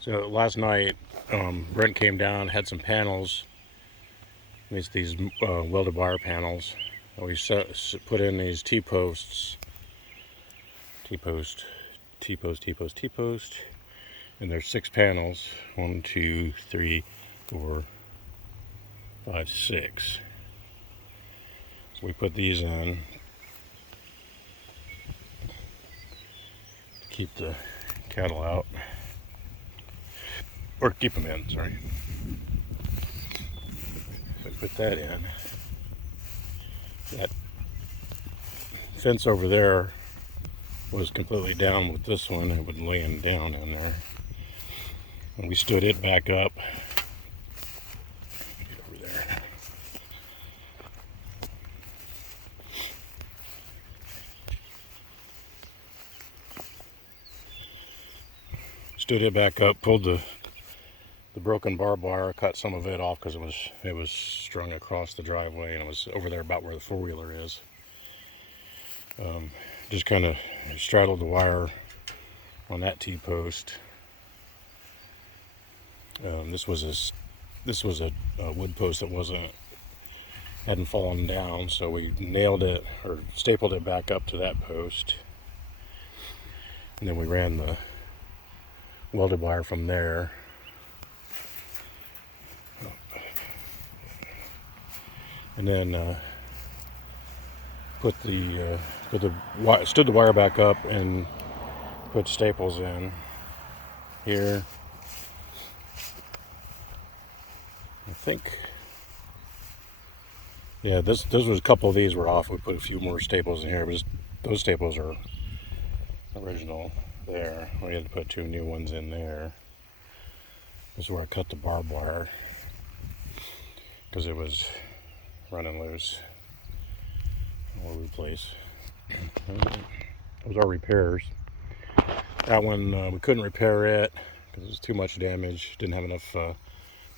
So last night, Brent came down, had some panels, these welded wire panels. We put in these T-posts, T-post, T-post, T-post, T-post, and there's 6 panels. 1, 2, 3, 4, 5, 6. So we put these in to keep the cattle out, or keep them in, sorry. So we put that in. That fence over there was completely down with this one. It was laying down in there. And we stood it back up. Get over there. Stood it back up, pulled the broken barbed wire, cut some of it off because it was strung across the driveway, and it was over there about where the four-wheeler is. Just kind of straddled the wire on that T-post. This was a wood post that hadn't fallen down, so we nailed it or stapled it back up to that post, and then we ran the welded wire from there. And then stood the wire back up and put staples in here. I think, yeah, this was a couple of these were off. We put a few more staples in here, but those staples are original there. We had to put 2 new ones in there. This is where I cut the barbed wire because it was running loose all over the place. Those are repairs. That one we couldn't repair it because it was too much damage. Didn't have enough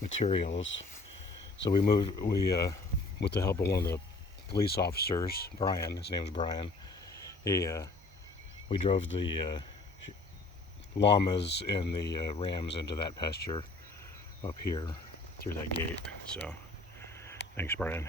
materials. So we with the help of one of the police officers, Brian. His name was Brian. We drove the llamas and the rams into that pasture up here through that gate. So thanks, Brian.